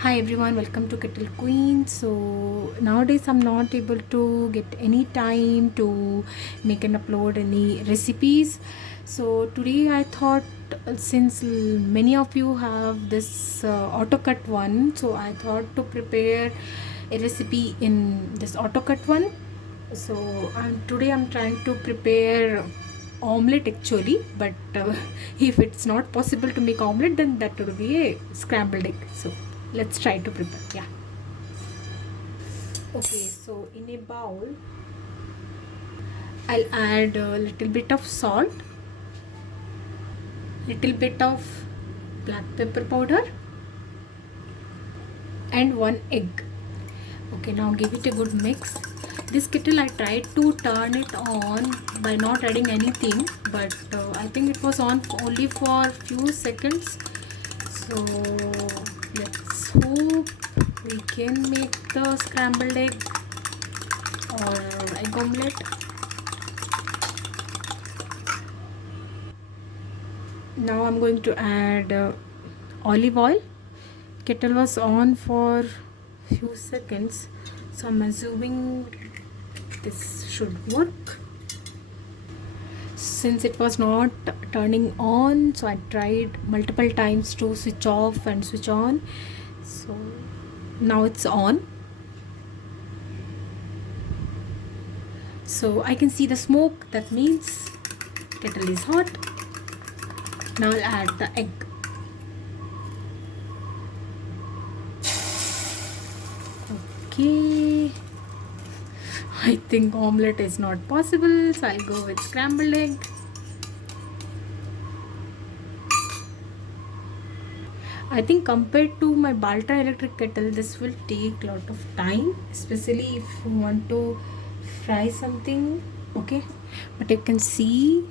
Hi everyone, welcome to Kettle Queen. So nowadays I'm not able to get any time to make and upload any recipes. So today I thought since many of you have this AutoCut one, so I thought to prepare a recipe in this AutoCut one. So today I'm trying to prepare omelette actually, but if it's not possible to make omelette, then that would be a scrambled egg. So let's try to prepare. Yeah. Okay, so in a bowl I'll add a little bit of salt, little bit of black pepper powder, and one egg. Okay, now give it a good mix. This kettle I tried to turn it on by not adding anything, but I think it was on only for few seconds. So let's hope we can make the scrambled egg or egg omelette. Now I'm going to add olive oil. Kettle was on for few seconds, so I'm assuming this should work. Since it was not turning on, so I tried multiple times to switch off and switch on. So now it's on. So I can see the smoke, that means kettle is hot. Now I'll add the egg. Okay, I think omelette is not possible, so I'll go with scrambled egg. I think compared to my Balta electric kettle, this will take a lot of time, especially if you want to fry something. Okay, but you can see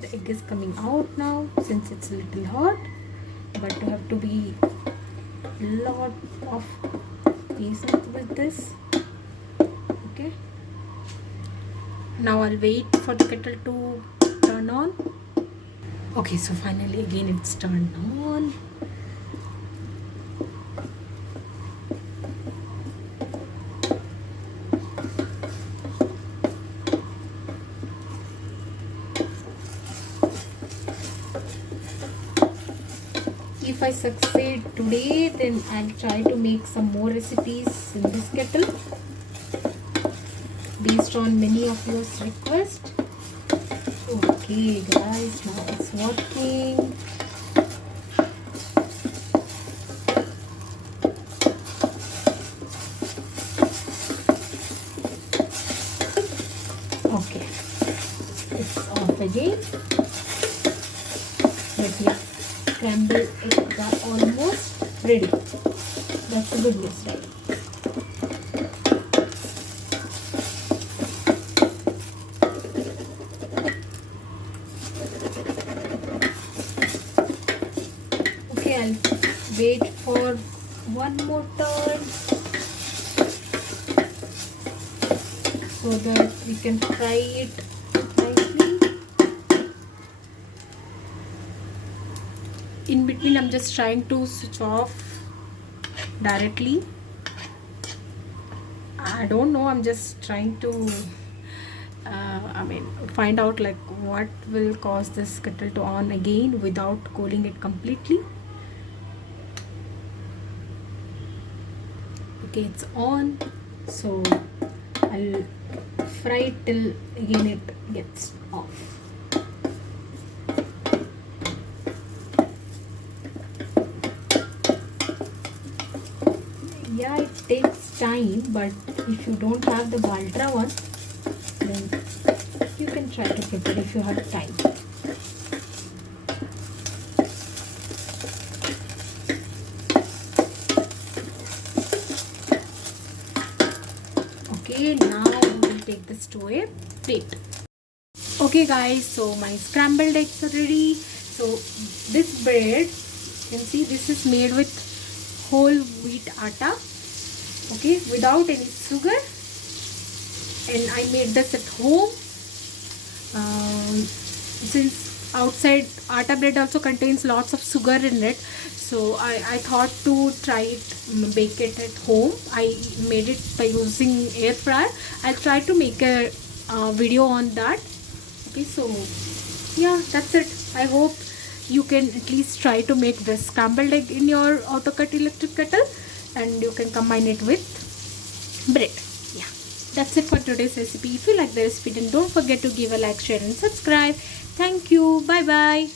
the egg is coming out now since it's a little hot, but you have to be a lot of patient with this. Okay, now I'll wait for the kettle to turn on. Okay, so finally again it's turned on. If I succeed today, then I'll try to make some more recipes in this kettle based on many of your requests. Okay guys, now it's working. Okay, it's off again. But yeah, scrambled eggs are almost ready. That's the good news, right? Okay, I'll wait for one more turn so that we can fry it nicely. In between, I'm just trying to switch off directly. I don't know, I'm just trying to find out like what will cause this kettle to on again without cooling it completely. Okay, it's on, so I'll fry it till again it gets off. Yeah, it takes time, but if you don't have the Baltra one, then you can try to prepare if you have time. Okay, now we will take this to a plate. Okay guys, so my scrambled eggs are ready. So this bread, you can see this is made with whole wheat atta, okay, without any sugar, and I made this at home. Since outside atta bread also contains lots of sugar in it, so I thought to try it, bake it at home. I made it by using air fryer. I'll try to make a video on that. Okay, so yeah, that's it. I hope you can at least try to make this scrambled egg in your autocut electric kettle, and you can combine it with bread. Yeah, that's it for today's recipe. If you like the recipe, then don't forget to give a like, share and subscribe. Thank you. Bye bye.